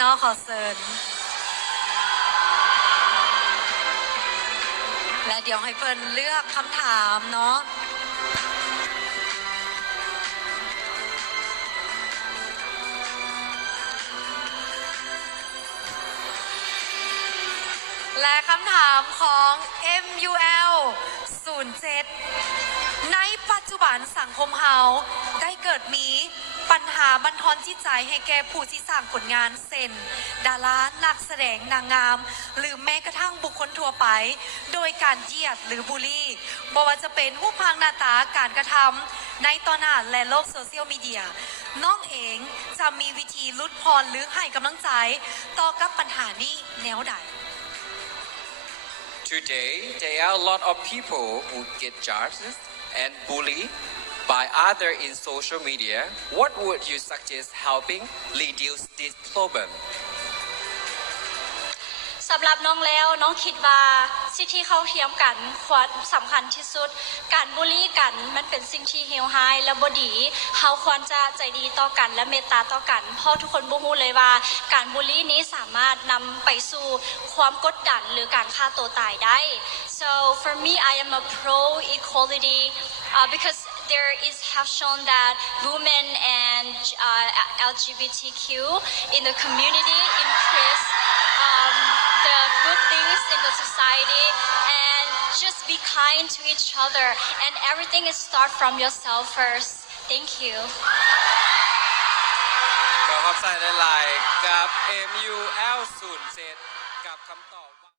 นาะขอเชิญและเดี๋ยวให้เพิ่นเลือกคำถามเนาะและคำถามของ MUL 07 ในปัจจุบันสังคมเฮาได้เกิดมี ปัญหาบันทอนจิตใจให้แก่ผู้ที่สร้างผลงานเซนดารานักแสดงนางงาม หรือแม้กระทั่งบุคคลทั่วไป โดยการเหยียดหรือบูลลี่บ่ว่าจะเป็นรูปพรางหน้าตาการกระทำในตอนหน้าและโลกโซเชียลมีเดียน้องเองจะมีวิธีลดพรหรือให้กำลังใจ ต่อกับปัญหานี้แนวใด Today, there are a lot of people who get judged and bullied by others in social media. What would you suggest helping reduce this problem? สำหรับน้องแล้วน้องคิดว่าสิ่งทธิเข้าเทียมกันควรสำคัญที่สุด การบูลลี่กันมันเป็นสิ่งที่เฮลไฮและบดีเฮาควรจะใจดีต่อกันและเมตตาต่อกันเพราะทุกคนบูฮูเลยว่า การบูลลี่นี้สามารถนำไปสู่ความกดดันหรือการฆ่าตัวตายได้ so for me I am a pro equality uh, because there is have shown that women and uh, LGBTQ in the community increase um, the good things in the society and just be kind to each other and everything is start from yourself first thank you ก็ขอบใจหลายๆกับ MUL 0 7